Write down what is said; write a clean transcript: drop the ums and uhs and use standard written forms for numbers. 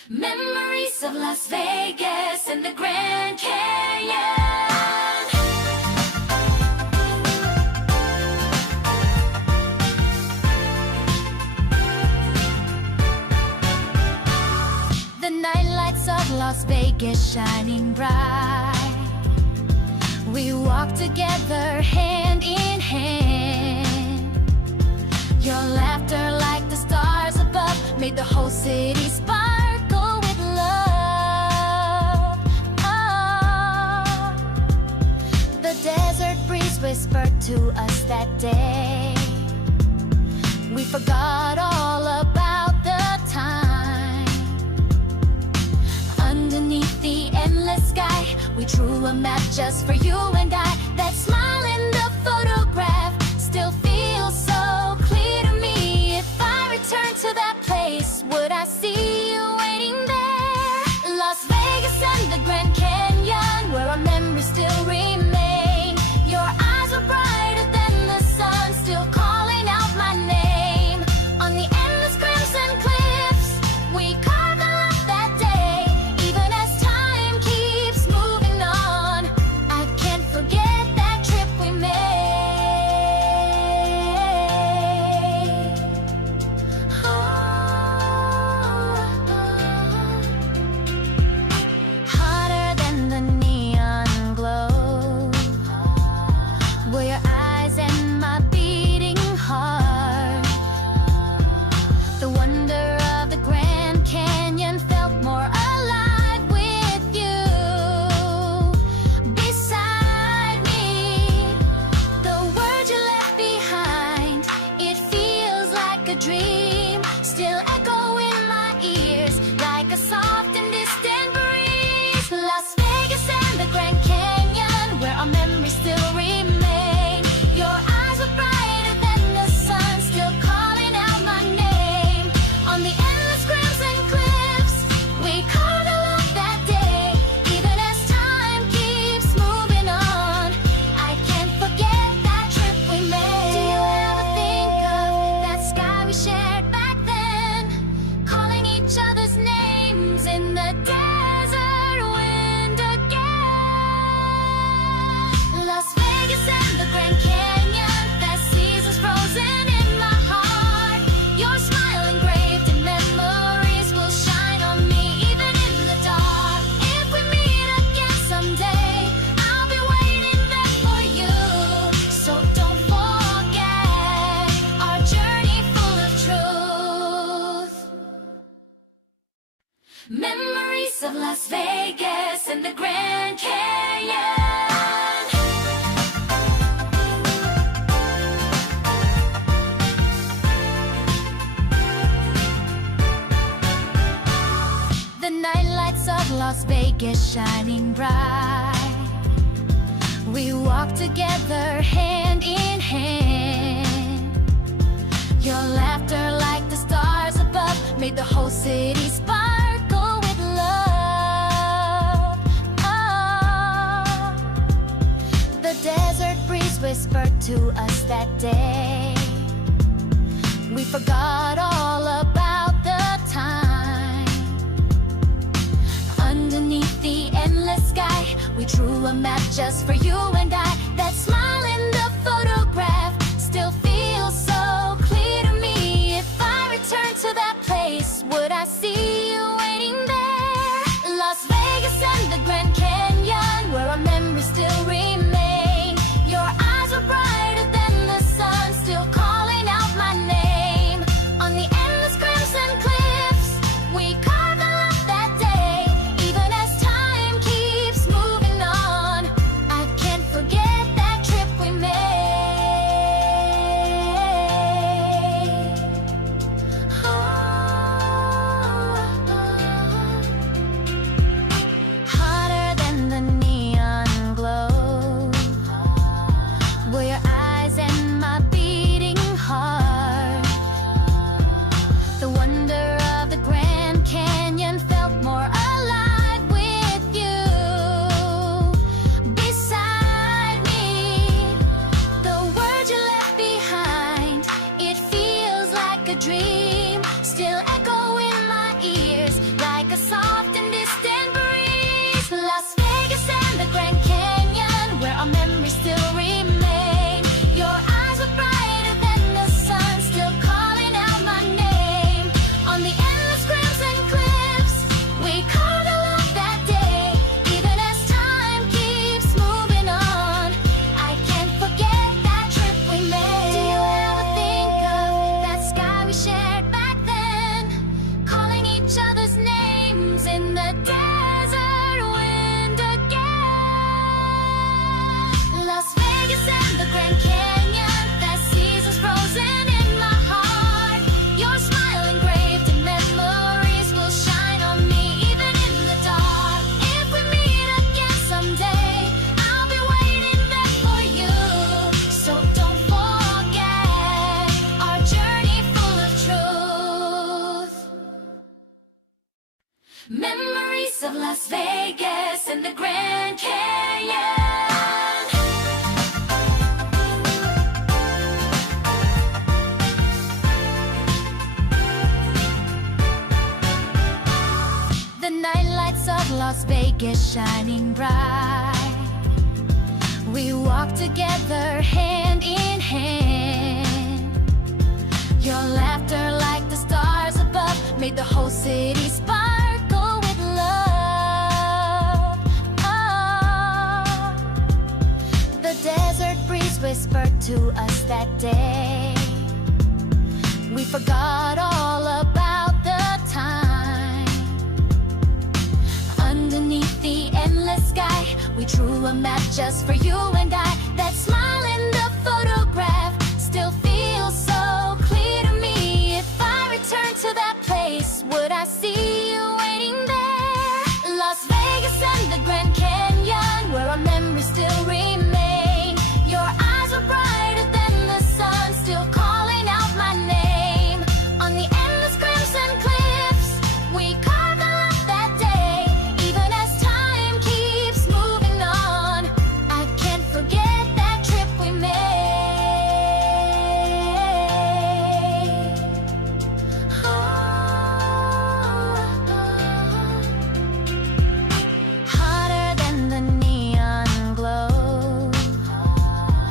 Memories of Las Vegas and the Grand Canyon. The nightlights of Las Vegas shining bright. We walked together hand in hand. Your laughter like the stars above made the whole city sparkle with love. Oh, the desert breeze whispered to us that day. We forgot all about the time. Underneath the endless sky, we drew a map just for you and I. That smile in the photograph still feels so clear to me. If I return to that place, would I see you waiting there? Las Vegas and the Grand Canyon, where our memories still remain. Your eyes were brighter than the sun, still calling out my name. On the endless crimson cliffs, we carved our love that day. Even as time keeps moving on, I can't forget that trip we made. Hotter than the neon glow were your eyes and my beating heart. The wonder of the Grand Canyon felt more alive with you beside me. The words you left behind, it feels like a dream, still echo in my ears like a soft and distant breeze. Las Vegas and the Grand Canyon, where our memories still remain. Your eyes were brighter than the sun, still calling out my name. On the endless crimson cliffs, we carved a love that day. Even as time keeps moving on, I can't forget that trip we made. Do you ever think of that sky we shared back then? Calling each other's names in the desert wind again. Las Vegas and the Grand Canyon, that season's frozen in my heart. Your smile engraved in memories will shine on me even in the dark. If we meet again someday, I'll be waiting there for you. So don't forget our journey full of truth. Memories of Las Vegas and the Grand Canyon. The nightlights of Las Vegas shining bright. We walked together hand in hand. Your laughter like the stars above made the whole city sparkle with love. Oh, the desert breeze whispered to us that day. We forgot all about the time. Underneath the endless sky, we drew a map just for you and I. That smile in the photograph still feels so clear to me. If I return to that place, would I see you waiting there? Las Vegas and the Grand Canyon, where our memories still remain. Your eyes were brighter than the sun, still calling out my name. On the endless crimson cliffs, we carved our love that day. Even as time keeps moving on, I can't Memories of Las Vegas and the Grand Canyon. The night lights of Las Vegas shining bright. We walked together hand in hand. Your laughter like the stars above made the whole city sparkle with love. Oh, the desert breeze whispered to us that day. We forgot all about the time. Underneath the endless sky, we drew a map just for you and I.